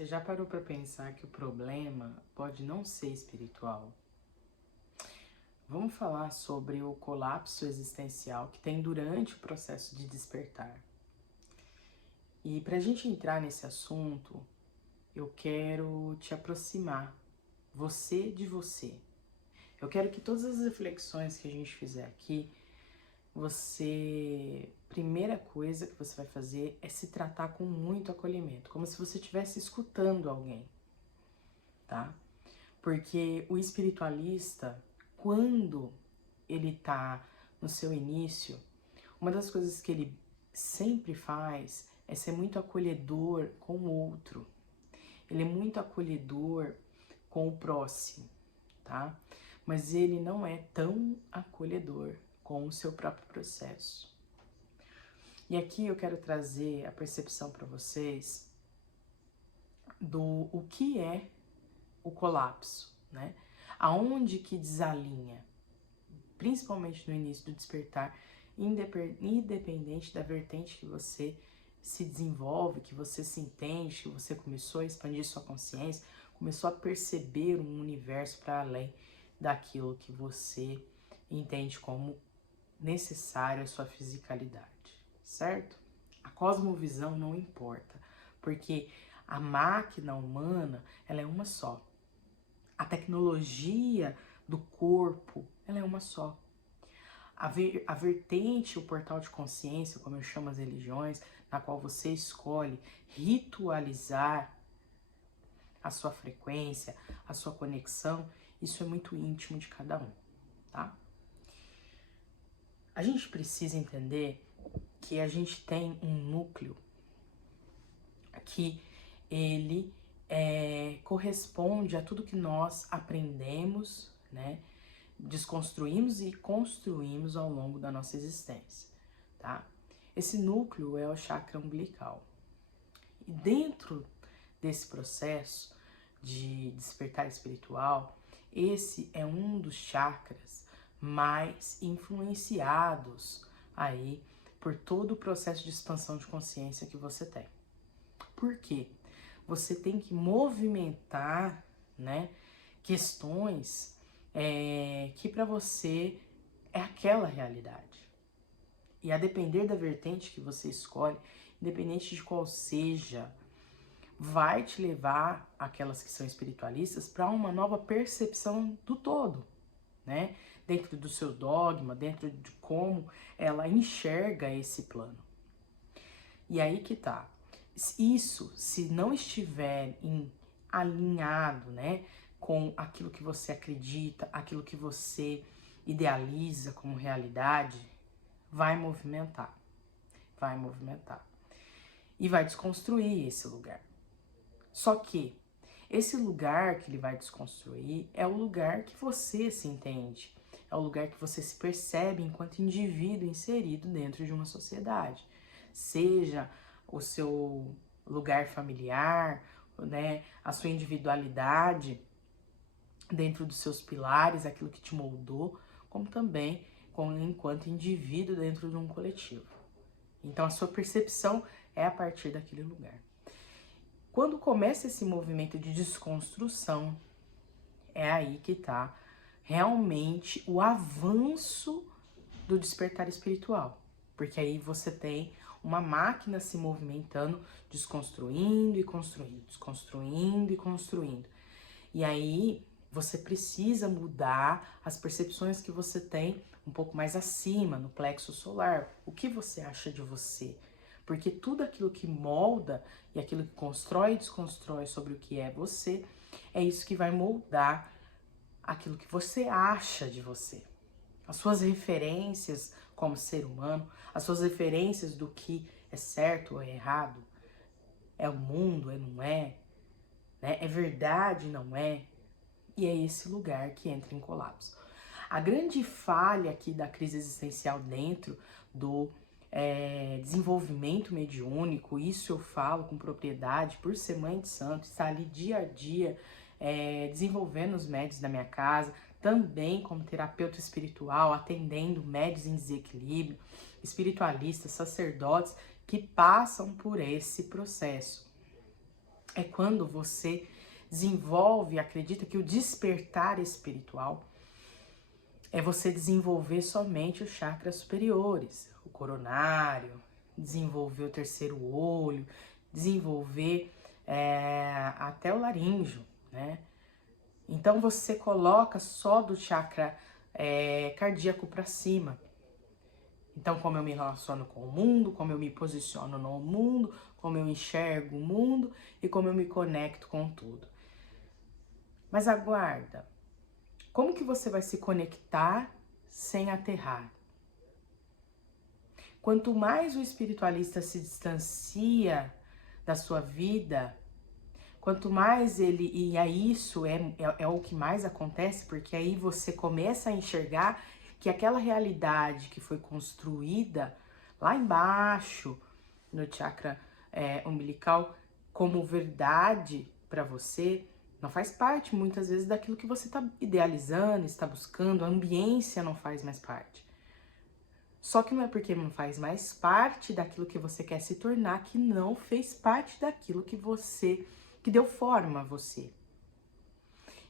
Você já parou para pensar que o problema pode não ser espiritual? Vamos falar sobre o colapso existencial que tem durante o processo de despertar. E para a gente entrar nesse assunto, eu quero te aproximar, você de você. Eu quero que todas as reflexões que a gente fizer aqui, primeira coisa que você vai fazer é se tratar com muito acolhimento, como se você estivesse escutando alguém, tá? Porque o espiritualista, quando ele tá no seu início, uma das coisas que ele sempre faz é ser muito acolhedor com o outro. Ele é muito acolhedor com o próximo, tá? Mas ele não é tão acolhedor com o seu próprio processo. E aqui eu quero trazer a percepção para vocês do o que é o colapso, né? Aonde que desalinha, principalmente no início do despertar, independente da vertente que você se desenvolve, que você se entende, que você começou a expandir sua consciência, começou a perceber um universo para além daquilo que você entende como necessário à sua fisicalidade, certo? A cosmovisão não importa, porque a máquina humana, ela é uma só. A tecnologia do corpo, ela é uma só. A vertente, o portal de consciência, como eu chamo as religiões, na qual você escolhe ritualizar a sua frequência, a sua conexão, isso é muito íntimo de cada um, tá? A gente precisa entender que a gente tem um núcleo que ele corresponde a tudo que nós aprendemos, né? Desconstruímos e construímos ao longo da nossa existência, tá? Esse núcleo é o chakra umbilical. E dentro desse processo de despertar espiritual, esse é um dos chakras mais influenciados aí por todo o processo de expansão de consciência que você tem. Por quê? Você tem que movimentar, né, questões que para você é aquela realidade. E a depender da vertente que você escolhe, independente de qual seja, vai te levar, aquelas que são espiritualistas, para uma nova percepção do todo, né? Dentro do seu dogma, dentro de como ela enxerga esse plano. E aí que tá. Isso, se não estiver alinhado, né, com aquilo que você acredita, aquilo que você idealiza como realidade, vai movimentar. Vai movimentar. E vai desconstruir esse lugar. Só que esse lugar que ele vai desconstruir é o lugar que você se entende. É o lugar que você se percebe enquanto indivíduo inserido dentro de uma sociedade. Seja o seu lugar familiar, né, a sua individualidade dentro dos seus pilares, aquilo que te moldou, como também enquanto indivíduo dentro de um coletivo. Então a sua percepção é a partir daquele lugar. Quando começa esse movimento de desconstrução, é aí que está realmente o avanço do despertar espiritual. Porque aí você tem uma máquina se movimentando, desconstruindo e construindo, desconstruindo e construindo. E aí você precisa mudar as percepções que você tem um pouco mais acima, no plexo solar. O que você acha de você? Porque tudo aquilo que molda e aquilo que constrói e desconstrói sobre o que é você, é isso que vai moldar aquilo que você acha de você. As suas referências como ser humano, as suas referências do que é certo ou é errado, é o mundo, não é, né? É verdade, não é? E é esse lugar que entra em colapso. A grande falha aqui da crise existencial dentro do desenvolvimento mediúnico, isso eu falo com propriedade por ser mãe de santo, estar ali dia a dia desenvolvendo os médios da minha casa, também como terapeuta espiritual, atendendo médios em desequilíbrio, espiritualistas, sacerdotes que passam por esse processo. é quando você desenvolve, acredita que o despertar espiritual é você desenvolver somente os chakras superiores, o coronário, desenvolver o terceiro olho, desenvolver até o laríngeo, né? Então você coloca só do chakra cardíaco para cima. Então, como eu me relaciono com o mundo, como eu me posiciono no mundo, como eu enxergo o mundo e como eu me conecto com tudo. Mas aguarda, como que você vai se conectar sem aterrar? Quanto mais o espiritualista se distancia da sua vida, quanto mais ele, e aí isso é o que mais acontece, porque aí você começa a enxergar que aquela realidade que foi construída lá embaixo, no chakra umbilical, como verdade para você, não faz parte muitas vezes daquilo que você está idealizando, está buscando, a ambiência não faz mais parte. Só que não é porque não faz mais parte daquilo que você quer se tornar que não fez parte daquilo que deu forma a você.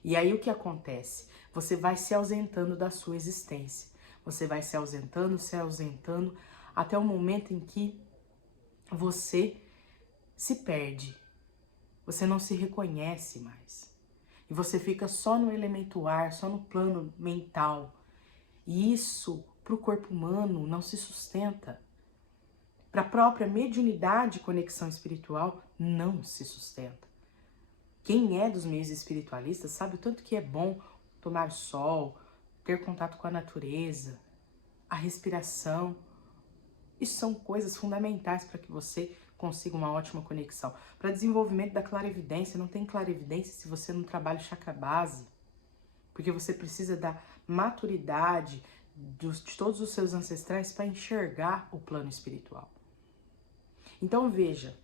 E aí o que acontece? Você vai se ausentando da sua existência. Você vai se ausentando até o momento em que você se perde. Você não se reconhece mais. E você fica só no elemento ar, só no plano mental. E isso, para o corpo humano, não se sustenta. Para a própria mediunidade e conexão espiritual, não se sustenta. Quem é dos meios espiritualistas sabe o tanto que é bom tomar sol, ter contato com a natureza, a respiração. Isso são coisas fundamentais para que você consiga uma ótima conexão. Para desenvolvimento da clarividência, não tem clarividência se você não trabalha o chakra base. Porque você precisa da maturidade de todos os seus ancestrais para enxergar o plano espiritual. Então veja,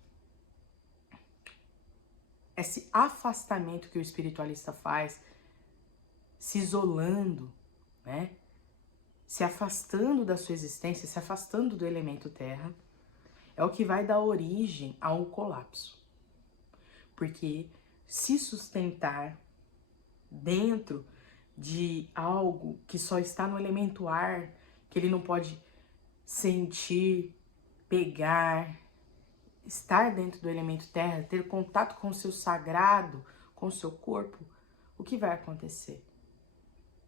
esse afastamento que o espiritualista faz, se isolando, né? Se afastando da sua existência, se afastando do elemento terra, é o que vai dar origem ao colapso. Porque se sustentar dentro de algo que só está no elemento ar, que ele não pode sentir, pegar, estar dentro do elemento terra, ter contato com o seu sagrado, com o seu corpo, o que vai acontecer?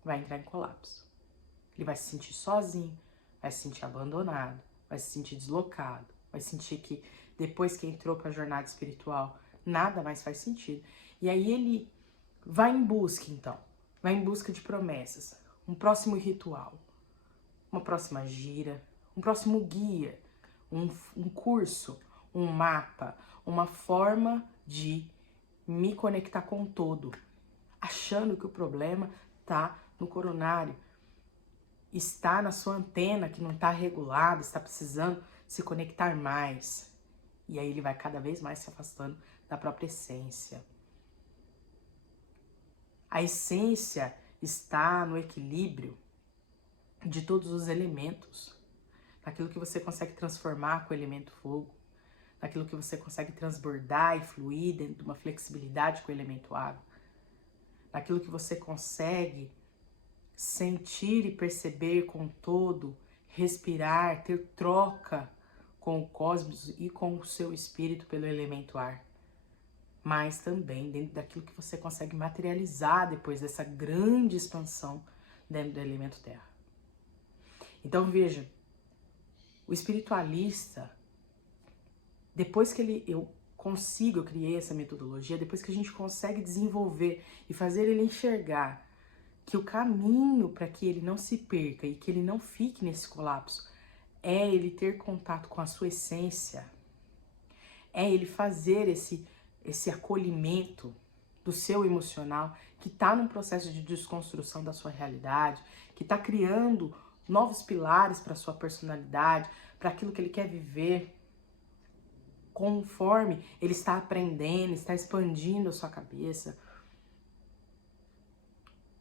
Vai entrar em colapso. Ele vai se sentir sozinho, vai se sentir abandonado, vai se sentir deslocado, vai sentir que depois que entrou para a jornada espiritual, nada mais faz sentido. E aí ele vai em busca, então, vai em busca de promessas, um próximo ritual, uma próxima gira, um próximo guia, um curso, um mapa, uma forma de me conectar com o todo, achando que o problema está no coronário, está na sua antena que não está regulada, está precisando se conectar mais. E aí ele vai cada vez mais se afastando da própria essência. A essência está no equilíbrio de todos os elementos, naquilo que você consegue transformar com o elemento fogo, naquilo que você consegue transbordar e fluir dentro de uma flexibilidade com o elemento água, naquilo que você consegue sentir e perceber com o todo, respirar, ter troca com o cosmos e com o seu espírito pelo elemento ar. Mas também dentro daquilo que você consegue materializar depois dessa grande expansão dentro do elemento terra. Então veja, o espiritualista, depois que eu criei essa metodologia, depois que a gente consegue desenvolver e fazer ele enxergar que o caminho para que ele não se perca e que ele não fique nesse colapso é ele ter contato com a sua essência, é ele fazer esse acolhimento do seu emocional que está num processo de desconstrução da sua realidade, que está criando novos pilares para a sua personalidade, para aquilo que ele quer viver, conforme ele está aprendendo, está expandindo a sua cabeça.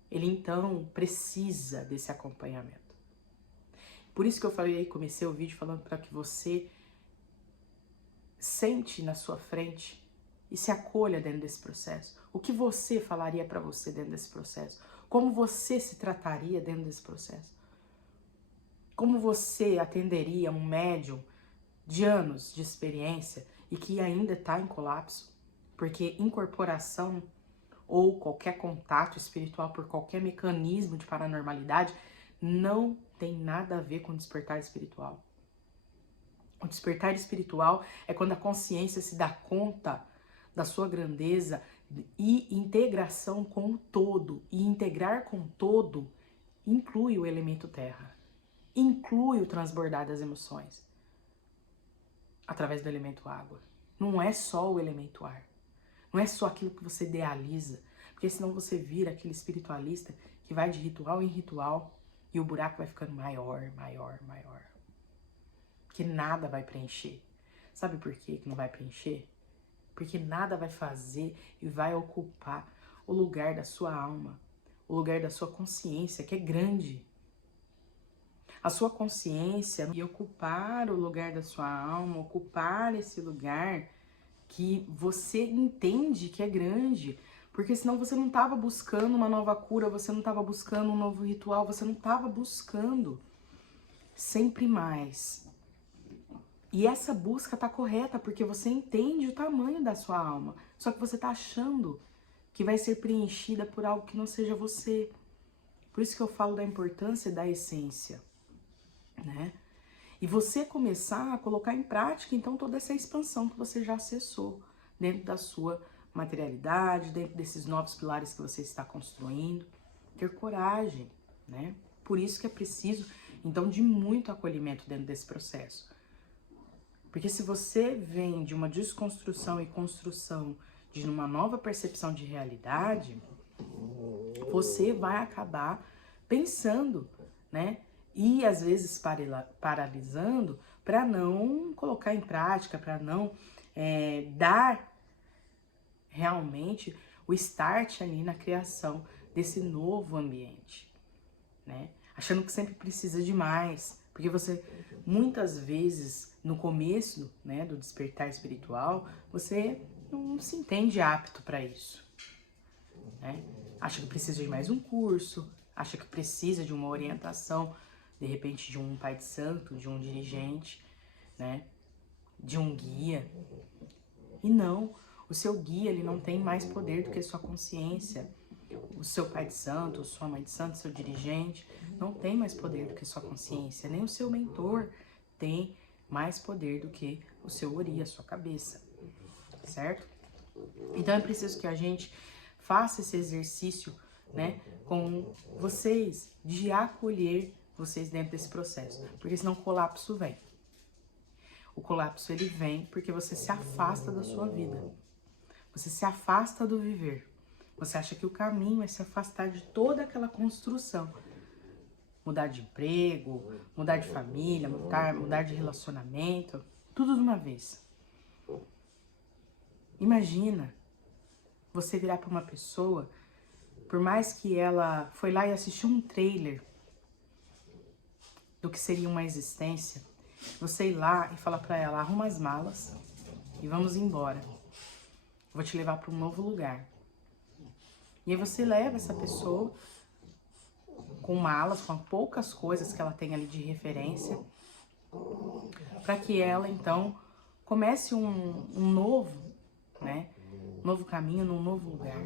Ele então precisa desse acompanhamento. Por isso que eu comecei o vídeo falando para que você sente na sua frente e se acolha dentro desse processo. O que você falaria para você dentro desse processo? Como você se trataria dentro desse processo? Como você atenderia um médium de anos de experiência e que ainda está em colapso? Porque incorporação ou qualquer contato espiritual por qualquer mecanismo de paranormalidade não tem nada a ver com despertar espiritual. O despertar espiritual é quando a consciência se dá conta da sua grandeza e integração com o todo. E integrar com o todo inclui o elemento terra, inclui o transbordar das emoções através do elemento água. Não é só o elemento ar, não é só aquilo que você idealiza, porque senão você vira aquele espiritualista que vai de ritual em ritual e o buraco vai ficando maior, maior, maior. Porque nada vai preencher. Sabe por quê que não vai preencher? Porque nada vai fazer e vai ocupar o lugar da sua alma, o lugar da sua consciência, que é grande. A sua consciência e ocupar o lugar da sua alma, ocupar esse lugar que você entende que é grande, porque senão você não estava buscando uma nova cura, você não estava buscando um novo ritual, você não estava buscando sempre mais. E essa busca tá correta, porque você entende o tamanho da sua alma, só que você tá achando que vai ser preenchida por algo que não seja você. Por isso que eu falo da importância da essência, né? E você começar a colocar em prática, então, toda essa expansão que você já acessou dentro da sua materialidade, dentro desses novos pilares que você está construindo. Ter coragem, né? Por isso que é preciso, então, de muito acolhimento dentro desse processo. Porque se você vem de uma desconstrução e construção de uma nova percepção de realidade, você vai acabar pensando, né? E às vezes paralisando para não colocar em prática, para não dar realmente o start ali na criação desse novo ambiente, né? Achando que sempre precisa de mais, porque você muitas vezes no começo, né, do despertar espiritual, você não se entende apto para isso, né? Acha que precisa de mais um curso, acha que precisa de uma orientação, de repente de um pai de santo, de um dirigente, né, de um guia. E não, o seu guia, ele não tem mais poder do que a sua consciência. O seu pai de santo, sua mãe de santo, seu dirigente, não tem mais poder do que a sua consciência. Nem o seu mentor tem mais poder do que o seu ori, a sua cabeça, certo? Então é preciso que a gente faça esse exercício, né, com vocês, de acolher vocês dentro desse processo, porque senão o colapso vem. O colapso, ele vem porque você se afasta da sua vida, você se afasta do viver, você acha que o caminho é se afastar de toda aquela construção, mudar de emprego, mudar de família, mudar de relacionamento, tudo de uma vez. Imagina você virar para uma pessoa, por mais que ela foi lá e assistiu um trailer do que seria uma existência, você ir lá e falar para ela, arruma as malas e vamos embora. Vou te levar para um novo lugar. E aí você leva essa pessoa com malas, com poucas coisas que ela tem ali de referência, para que ela então comece um novo, né? Um novo caminho num novo lugar.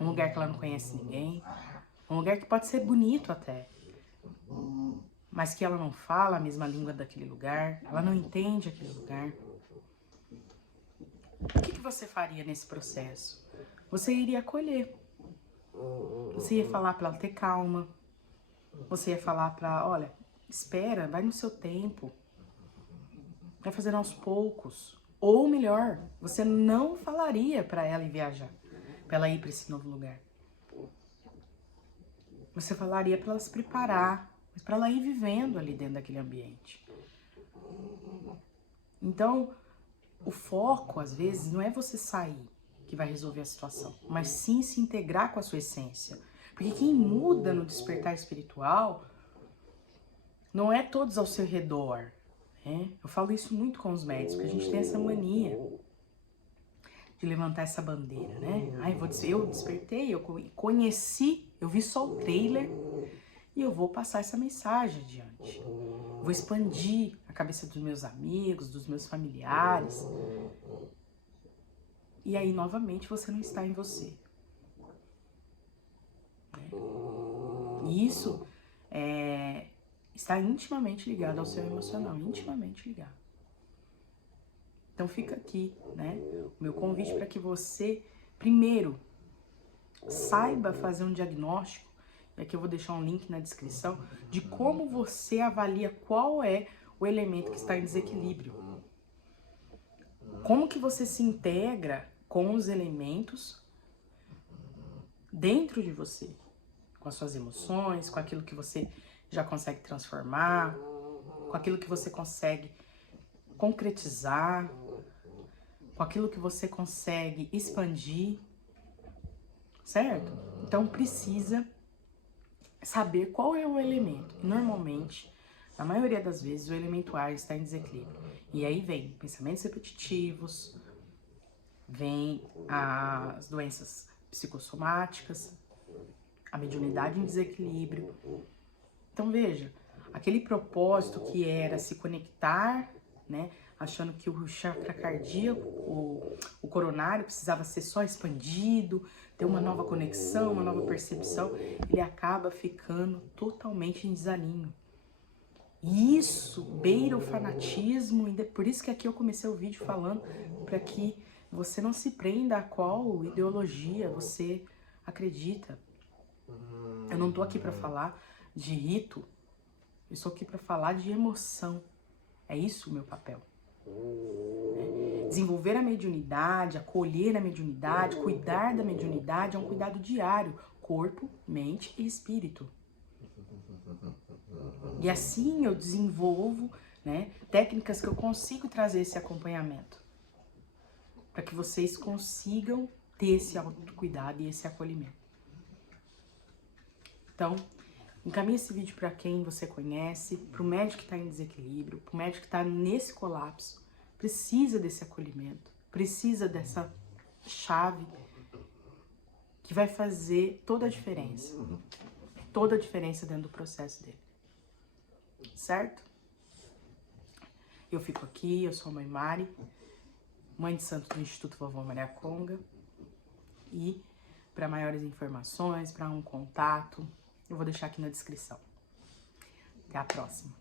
Um lugar que ela não conhece ninguém, um lugar que pode ser bonito até, mas que ela não fala a mesma língua daquele lugar, ela não entende aquele lugar. O que você faria nesse processo? Você iria acolher. Você ia falar para ela ter calma. Você ia falar para, olha, espera, vai no seu tempo. Vai fazendo aos poucos. Ou melhor, você não falaria para ela ir viajar, para ela ir para esse novo lugar. Você falaria para ela se preparar, para ela ir vivendo ali dentro daquele ambiente. Então, o foco, às vezes, não é você sair que vai resolver a situação, mas sim se integrar com a sua essência. Porque quem muda no despertar espiritual não é todos ao seu redor, né? Eu falo isso muito com os médicos, porque a gente tem essa mania. de levantar essa bandeira, né? Ai, eu despertei, eu conheci, eu vi só o trailer e eu vou passar essa mensagem adiante. Vou expandir a cabeça dos meus amigos, dos meus familiares. E aí, novamente, você não está em você. Né? E isso está intimamente ligado ao seu emocional, intimamente ligado. Então fica aqui, né, o meu convite para que você, primeiro, saiba fazer um diagnóstico, e aqui eu vou deixar um link na descrição, de como você avalia qual é o elemento que está em desequilíbrio. Como que você se integra com os elementos dentro de você, com as suas emoções, com aquilo que você já consegue transformar, com aquilo que você consegue concretizar, com aquilo que você consegue expandir, certo? Então precisa saber qual é o elemento. Normalmente, na maioria das vezes, o elemento ar está em desequilíbrio. E aí vem pensamentos repetitivos, vem as doenças psicossomáticas, a mediunidade em desequilíbrio. Então veja, aquele propósito que era se conectar, né, achando que o chakra cardíaco, o coronário precisava ser só expandido, ter uma nova conexão, uma nova percepção, ele acaba ficando totalmente em desalinho. E isso beira o fanatismo, e por isso que aqui eu comecei o vídeo falando para que você não se prenda a qual ideologia você acredita. Eu não tô aqui para falar de rito, eu estou aqui para falar de emoção. É isso o meu papel. Desenvolver a mediunidade, acolher a mediunidade, cuidar da mediunidade é um cuidado diário, corpo, mente e espírito. E assim eu desenvolvo, né, técnicas que eu consigo trazer esse acompanhamento, para que vocês consigam ter esse autocuidado e esse acolhimento. Então, encaminhe esse vídeo para quem você conhece, para o médico que está em desequilíbrio, para o médico que está nesse colapso, precisa desse acolhimento, precisa dessa chave que vai fazer toda a diferença dentro do processo dele, certo? Eu fico aqui, eu sou a Mãe Mari, mãe de santo do Instituto Vovó Maria Conga, e para maiores informações, para um contato, eu vou deixar aqui na descrição. Até a próxima.